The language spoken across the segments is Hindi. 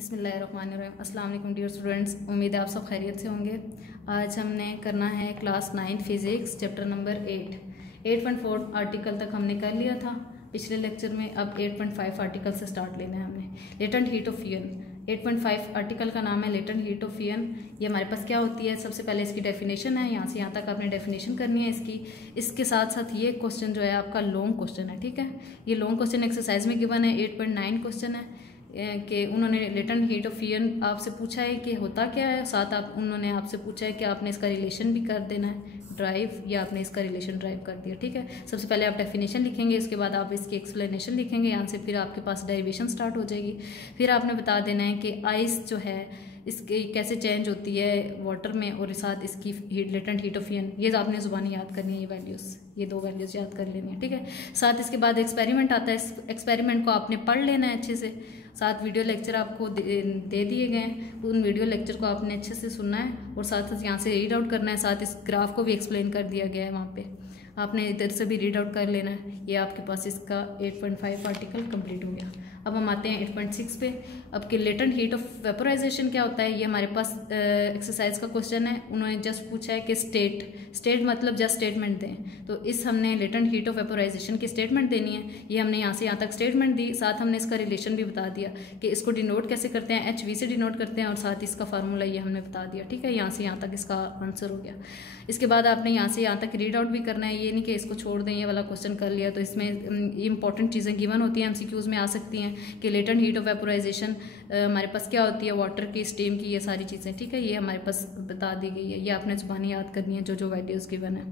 बिस्मिल्लाहिर्रहमानिर्रहीम। अस्सलाम वालेकुम डियर स्टूडेंट्स, उम्मीद है आप सब खैरियत से होंगे। आज हमने करना है class 9 physics chapter number 8.4 article तक हमने कर लिया था पिछले लेक्चर में। अब 8.5 आर्टिकल से स्टार्ट लेना है हमने। Latent heat of fuel 8.5 article का नाम है लेटेंट हीट ऑफ फ्यूल। ये हमारे पास क्या होती है, सबसे पहले इसकी डेफिनेशन है, यहाँ से यहाँ तक आपने डेफिनेशन करनी है इसकी। इसके साथ साथ ये क्वेश्चन जो है आपका लॉन्ग क्वेश्चन है, ठीक है। ये लॉन्ग क्वेश्चन एक्सरसाइज में गिवन है, 8.9 क्वेश्चन है कि उन्होंने लेटेंट हीट ऑफ फ्यूल आपसे पूछा है कि होता क्या है, साथ आप उन्होंने आपसे पूछा है कि आपने इसका रिलेशन भी कर देना है ड्राइव, या आपने इसका रिलेशन ड्राइव कर दिया, ठीक है। सबसे पहले आप डेफिनेशन लिखेंगे, उसके बाद आप इसकी एक्सप्लेनेशन लिखेंगे, यहाँ से फिर आपके पास डेरिवेशन स्टार्ट हो जाएगी। फिर आपने बता देना है कि आइस जो है इसकी कैसे चेंज होती है वाटर में, और साथ इसकी लेटेंट हीट ऑफ फ्यूल, ये आपने ज़ुबानी याद करनी है, ये वैल्यूज़, ये दो वैल्यूज़ याद कर लेनी है, ठीक है। साथ इसके बाद एक्सपेरिमेंट आता है, इस एक्सपेरिमेंट को आपने पढ़ लेना है अच्छे से। साथ वीडियो लेक्चर आपको दे दिए गए हैं, उन वीडियो लेक्चर को आपने अच्छे से सुनना है और साथ यहाँ से रीड आउट करना है। साथ इस ग्राफ को भी एक्सप्लेन कर दिया गया है, वहाँ पे आपने इधर से भी रीड आउट कर लेना है। ये आपके पास इसका 8.5 आर्टिकल कंप्लीट हो गया। अब हम आते हैं 8.6 पे। अब कि लेटेंट हीट ऑफ वेपोराइजेशन क्या होता है, ये हमारे पास एक्सरसाइज का क्वेश्चन है। उन्होंने जस्ट पूछा है कि स्टेट मतलब जस्ट स्टेटमेंट दें, तो इस हमने लेटेंट हीट ऑफ वेपोराइजेशन की स्टेटमेंट देनी है। ये हमने यहाँ से यहाँ तक स्टेटमेंट दी, साथ हमने इसका रिलेशन भी बता दिया कि इसको डिनोट कैसे करते हैं, HV से डिनोट करते हैं, और साथ इसका फार्मूला ये हमने बता दिया, ठीक है। यहाँ से यहाँ तक इसका आंसर हो गया। इसके बाद आपने यहाँ से यहाँ तक रीड आउट भी करना है, ये नहीं कि इसको छोड़ दें, ये वाला क्वेश्चन कर लिया। तो इसमें इंपॉर्टेंट चीज़ें गिवन होती हैं, MCQs में आ सकती हैं कि लेटेंट हीट ऑफ वेपोराइजेशन हमारे पास क्या होती है, वाटर की, स्टीम की, ये सारी चीज़ें, ठीक है। ये हमारे पास बता दी गई है, ये आपने ज़ुबानी याद करनी है, जो वैल्यूज़ गिवन है।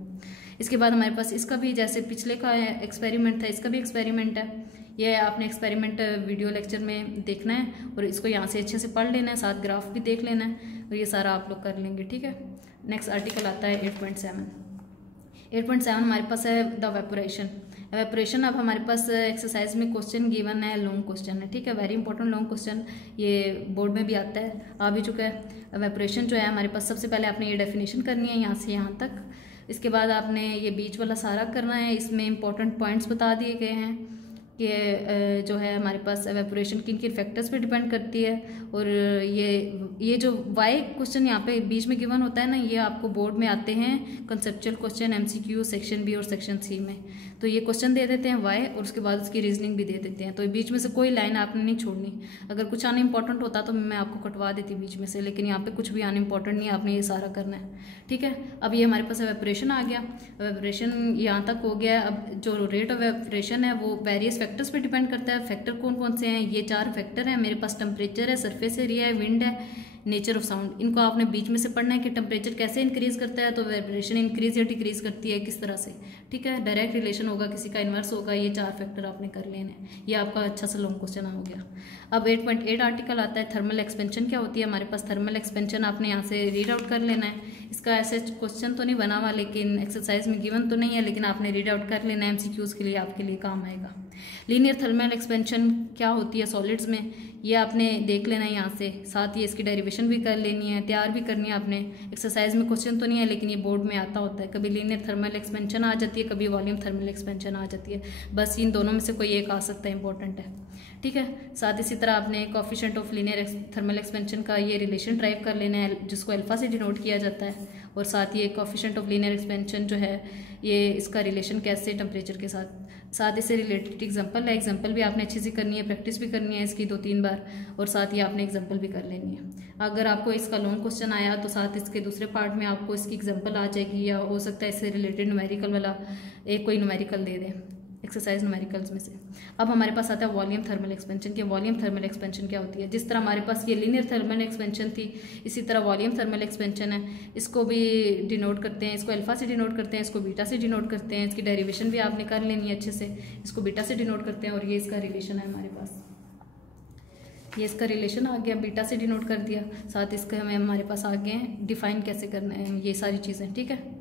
इसके बाद हमारे पास इसका भी, जैसे पिछले का एक्सपेरिमेंट था, इसका भी एक्सपेरिमेंट है। ये आपने एक्सपेरिमेंट वीडियो लेक्चर में देखना है और इसको यहाँ से अच्छे से पढ़ लेना है, साथ ग्राफ भी देख लेना है, और ये सारा आप लोग कर लेंगे, ठीक है। नेक्स्ट आर्टिकल आता है 8.7 हमारे पास है द वेपोरेशन। अब हमारे पास एक्सरसाइज में क्वेश्चन गिवन है, लॉन्ग क्वेश्चन है, ठीक है, वेरी इंपॉर्टेंट लॉन्ग क्वेश्चन, ये बोर्ड में भी आता है, आ भी चुका है। वेपोरेशन जो है हमारे पास, सबसे पहले आपने ये डेफिनेशन करनी है यहाँ से यहाँ तक। इसके बाद आपने ये बीच वाला सारा करना है, इसमें इंपॉर्टेंट पॉइंट्स बता दिए गए हैं कि जो है हमारे पास एवेपोरेशन किन किन फैक्टर्स पे डिपेंड करती है। और ये जो वाई क्वेश्चन यहाँ पे बीच में गिवन होता है ना, ये आपको बोर्ड में आते हैं conceptual question, MCQ section B और सेक्शन C में। तो ये क्वेश्चन दे देते हैं वाई, और उसके बाद उसकी रीजनिंग भी दे देते हैं। तो बीच में से कोई लाइन आपने नहीं छोड़नी। अगर कुछ अनइम्पॉर्टेंट होता तो मैं आपको कटवा देती बीच में से, लेकिन यहाँ पे कुछ भी अनइम्पॉर्टेंट नहीं है, आपने ये सारा करना है, ठीक है। अब ये हमारे पास एवेपोरेशन आ गया, एवेपोरेशन यहाँ तक हो गया। अब जो रेट ऑफ एवेपोरेशन है वो वेरियस फैक्टर्स पे डिपेंड करता है। फैक्टर कौन कौन से हैं, ये 4 फैक्टर हैं मेरे पास। टेम्परेचर है, सरफेस एरिया है, विंड है, नेचर ऑफ साउंड। इनको आपने बीच में से पढ़ना है कि टेम्परेचर कैसे इंक्रीज करता है तो वेपोरेशन इंक्रीज या डिक्रीज करती है, किस तरह से, ठीक है। डायरेक्ट रिलेशन होगा, किसी का इन्वर्स होगा, ये 4 फैक्टर आपने कर लेने हैं। ये आपका अच्छा सा लॉन्ग क्वेश्चन हो गया। अब 8.8 आर्टिकल आता है थर्मल एक्सपेंशन क्या होती है हमारे पास। थर्मल एक्सपेंशन आपने यहाँ से रीड आउट कर लेना है। इसका ऐसे क्वेश्चन तो नहीं बना हुआ, लेकिन एक्सरसाइज में गिवन तो नहीं है, लेकिन आपने रीड आउट कर लेना है, MCQs के लिए आपके लिए काम आएगा। लीनियर थर्मल एक्सपेंशन क्या होती है सॉलिड्स में, ये आपने देख लेना है यहाँ से, साथ ही इसकी डेरिवेशन भी कर लेनी है, तैयार भी करनी है आपने। एक्सरसाइज में क्वेश्चन तो नहीं है, लेकिन ये बोर्ड में आता होता है, कभी लीनियर थर्मल एक्सपेंशन आ जाती है, कभी वॉल्यूम थर्मल एक्सपेंशन आ जाती है, बस इन दोनों में से कोई एक आ सकता है, इंपॉर्टेंट है, ठीक है। साथ इसी तरह आपने coefficient of linear thermal expansion का ये रिलेशन ड्राइव कर लेना है, जिसको अल्फा से डिनोट किया जाता है। और साथ ही कोएफिशिएंट ऑफ लीनियर एक्सपेंशन जो है, ये इसका रिलेशन कैसे टेम्परेचर के साथ इससे रिलेटेड एग्जांपल है। एग्जांपल भी आपने अच्छी सी करनी है, प्रैक्टिस भी करनी है इसकी 2-3 बार, और साथ ही आपने एग्जांपल भी कर लेनी है। अगर आपको इसका लॉन्ग क्वेश्चन आया तो साथ इसके दूसरे पार्ट में आपको इसकी एग्जांपल आ जाएगी, या हो सकता है इससे रिलेटेड न्यूमेरिकल वाला एक कोई न्यूमेरिकल दे दें, एक्सरसाइज न्यूमेरिकल्स में से। अब हमारे पास आता है वॉल्यूम थर्मल एक्सपेंशन के। वॉल्यूम थर्मल एक्सपेंशन क्या होती है, जिस तरह हमारे पास ये लीनियर थर्मल एक्सपेंशन थी, इसी तरह वॉल्यूम थर्मल एक्सपेंशन है। इसको भी डिनोट करते हैं, इसको अल्फा से डिनोट करते हैं, इसको बीटा से डिनोट करते हैं। इसकी डेरिवेशन भी आपने कर लेनी है अच्छे से। इसको बीटा से डिनोट करते हैं, और ये इसका रिलेशन है हमारे पास, ये इसका रिलेशन आ गया, बीटा से डिनोट कर दिया। साथ इसका हमें हमारे पास आ गए हैं डिफाइन कैसे करना है, ये सारी चीज़ें, ठीक है।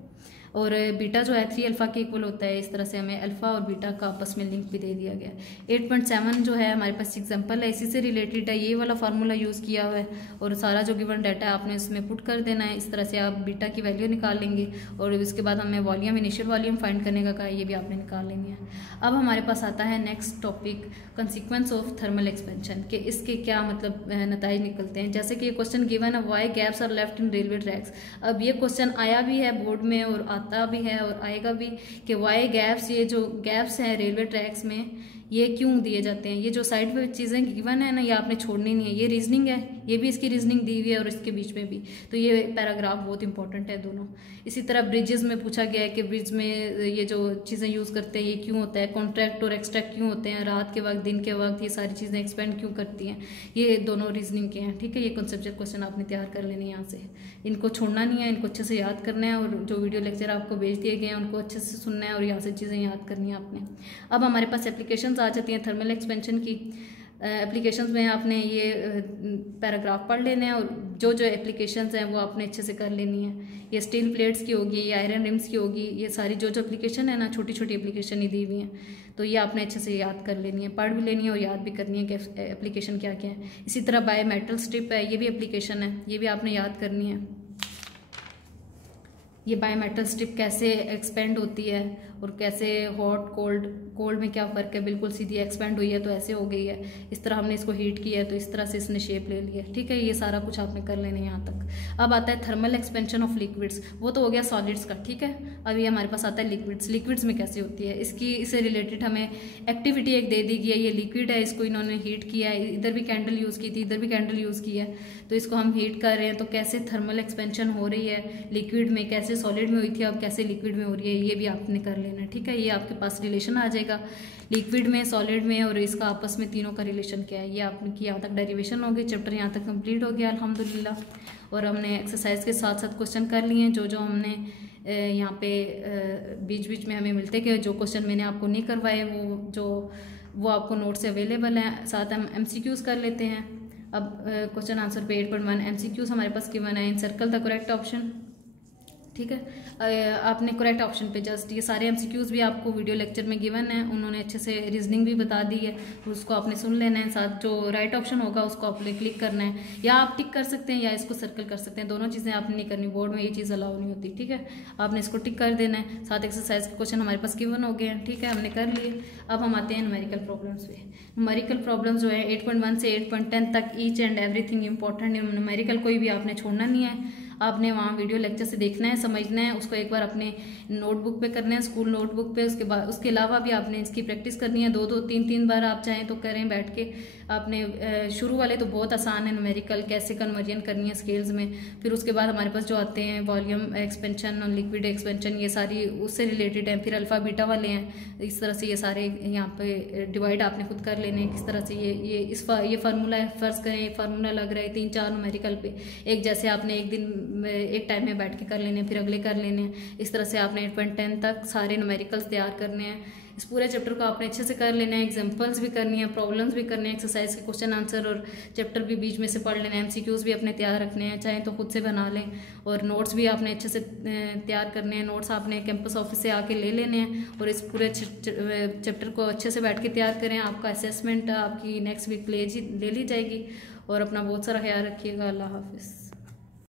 और बीटा जो है 3 अल्फ़ा के इक्वल होता है। इस तरह से हमें अल्फ़ा और बीटा का आपस में लिंक भी दे दिया गया है। 8.7 जो है हमारे पास एग्जांपल है, इसी से रिलेटेड है, ये वाला फार्मूला यूज़ किया हुआ है और सारा जो गिवन डाटा है आपने इसमें पुट कर देना है। इस तरह से आप बीटा की वैल्यू निकाल लेंगे और उसके बाद हमें वॉल्यूम, इनिशियल वॉल्यूम फाइंड करने का कहा, ये भी आपने निकाल लेनी है। अब हमारे पास आता है next topic, consequence of thermal expansion, के इसके क्या मतलब नताइज निकलते हैं। जैसे कि ये क्वेश्चन गिवन है, why gaps are left in railway tracks. अब ये क्वेश्चन आया भी है बोर्ड में और आता भी है और आएगा भी कि वाई गैप्स, ये जो गैप्स हैं रेलवे ट्रैक्स में ये क्यों दिए जाते हैं। ये जो साइड पे चीज़ें गिवन है ना, ये आपने छोड़नी नहीं है, ये रीजनिंग है, ये भी इसकी रीजनिंग दी हुई है और इसके बीच में भी, तो ये पैराग्राफ बहुत इंपॉर्टेंट है दोनों। इसी तरह ब्रिजेस में पूछा गया है कि ब्रिज में ये जो चीज़ें यूज़ करते हैं ये क्यों होता है, कॉन्ट्रैक्ट और एक्सट्रैक्ट क्यों होते हैं, रात के वक्त, दिन के वक्त, ये सारी चीज़ें एक्सपेंड क्यों करती हैं, ये दोनों रीजनिंग के हैं। ठीक है, ये कॉन्सेप्चुअल क्वेश्चन आपने तैयार कर लेने यहाँ से, इनको छोड़ना नहीं है, इनको अच्छे से याद करना है और जो वीडियो लेक्चर आपको भेज दिए गए हैं उनको अच्छे से सुनना है और यहाँ से चीज़ें याद करनी है आपने। अब हमारे पास एप्लीकेशंस आ जाती हैं थर्मल एक्सपेंशन की। एप्लीकेशंस में आपने ये पैराग्राफ पढ़ लेने हैं और जो जो एप्लीकेशंस हैं वो आपने अच्छे से कर लेनी है। ये स्टील प्लेट्स की होगी, ये आयरन रिम्स की होगी, ये सारी जो जो एप्लीकेशन है ना, छोटी छोटी एप्लीकेशन ही दी हुई हैं, तो ये आपने अच्छे से याद कर लेनी है, पढ़ भी लेनी है और याद भी करनी है कि एप्लीकेशन क्या क्या है। इसी तरह बाय मेटल स्ट्रिप है, ये भी एप्लीकेशन है, ये भी आपने याद करनी है। ये बायोमेटल स्ट्रिप कैसे एक्सपेंड होती है और कैसे हॉट कोल्ड में क्या फ़र्क है, बिल्कुल सीधी एक्सपेंड हुई है तो ऐसे हो गई है, इस तरह हमने इसको हीट किया है तो इस तरह से इसने शेप ले ली है। ठीक है, ये सारा कुछ आपने कर लेना है यहाँ तक। अब आता है थर्मल एक्सपेंशन ऑफ लिक्विड्स, वो तो हो गया सॉलिड्स का। ठीक है, अब ये हमारे पास आता है लिक्विड्स। लिक्विड्स में कैसे होती है, इससे रिलेटेड हमें एक्टिविटी एक दे दी गई है। ये लिक्विड है, इसको इन्होंने हीट किया है, इधर भी कैंडल यूज़ की थी, इधर भी कैंडल यूज़ की है, तो इसको हम हीट कर रहे हैं, तो कैसे थर्मल एक्सपेंशन हो रही है लिक्विड में, कैसे सॉलिड में हुई थी, अब कैसे लिक्विड में हो रही है, ये भी आपने कर लेना है। ठीक है, ये आपके पास रिलेशन आ जाएगा लिक्विड में, सॉलिड में और इसका आपस में तीनों का रिलेशन क्या है, ये आपकी यहाँ तक डेरिवेशन हो गई। चैप्टर यहाँ तक कंप्लीट हो गया अल्हम्दुलिल्लाह। और हमने एक्सरसाइज के साथ साथ क्वेश्चन कर लिए हैं, जो जो हमने यहाँ पे बीच बीच में हमें मिलते गए, जो क्वेश्चन मैंने आपको नहीं करवाए वो आपको नोट से अवेलेबल हैं। साथ हम MCQs कर लेते हैं। अब क्वेश्चन आंसर पे 8.1 MCQs हमारे पास गिवन है, इन सर्कल द करेक्ट ऑप्शन। ठीक है, आपने करेक्ट ऑप्शन पे जस्ट ये सारे MCQs भी आपको वीडियो लेक्चर में गिवन है, उन्होंने अच्छे से रीजनिंग भी बता दी है, उसको आपने सुन लेना है। साथ जो राइट ऑप्शन होगा उसको आपने क्लिक करना है, या आप टिक कर सकते हैं या इसको सर्कल कर सकते हैं, दोनों चीज़ें आपने नहीं करनी, बोर्ड में ये चीज़ अलाउ नहीं होती। ठीक है, आपने इसको टिक कर देना है। साथ एक्सरसाइज के क्वेश्चन हमारे पास गिवन हो गए हैं। ठीक है, हमने कर लिए। अब हम आते हैं न्यूमेरिकल प्रॉब्लम्स पे। न्यूमेरिकल प्रॉब्लम्स जो है 8.1 से 8.10 तक ईच एंड एवरीथिंग इंपॉर्टेंट है। न्यूमेरिकल कोई भी आपने छोड़ना नहीं है, आपने वहाँ वीडियो लेक्चर से देखना है, समझना है, उसको एक बार अपने नोटबुक पे करना है, स्कूल नोटबुक पे। उसके अलावा भी आपने इसकी प्रैक्टिस करनी है, 2-2 3-3 बार आप चाहें तो करें बैठ के। आपने शुरू वाले तो बहुत आसान है, न्यूमेरिकल कैसे कन्वर्जन करनी है स्केल्स में। फिर उसके बाद हमारे पास जो आते हैं वॉल्यूम एक्सपेंशन और लिक्विड एक्सपेंशन, ये सारी उससे रिलेटेड हैं। फिर अल्फ़ा बीटा वाले हैं, इस तरह से ये सारे यहाँ पे डिवाइड आपने खुद कर लेने हैं किस तरह से। ये फार्मूला है, फर्ज करें ये फार्मूला लग रहा है 3-4 न्यूमेरिकल पे, एक जैसे आपने एक दिन एक टाइम में बैठ के कर लेने हैं, फिर अगले कर लेने हैं। इस तरह से आपने 8.10 तक सारे न्यूमेरिकल्स तैयार करने हैं। इस पूरे चैप्टर को आपने अच्छे से कर लेना है, एग्जांपल्स भी करनी है, प्रॉब्लम्स भी करने हैं, एक्सरसाइज के क्वेश्चन आंसर और चैप्टर भी बीच में से पढ़ लेना है, MCQs भी अपने तैयार रखने हैं, चाहे तो खुद से बना लें। और नोट्स भी आपने अच्छे से तैयार करने हैं, नोट्स आपने कैंपस ऑफिस से आके ले लेने हैं और इस पूरे चैप्टर को अच्छे से बैठ के तैयार करें। आपका असेसमेंट आपकी नेक्स्ट वीक ले ली जाएगी। और अपना बहुत सारा ख्याल रखिएगा। अल्लाह हाफिज़।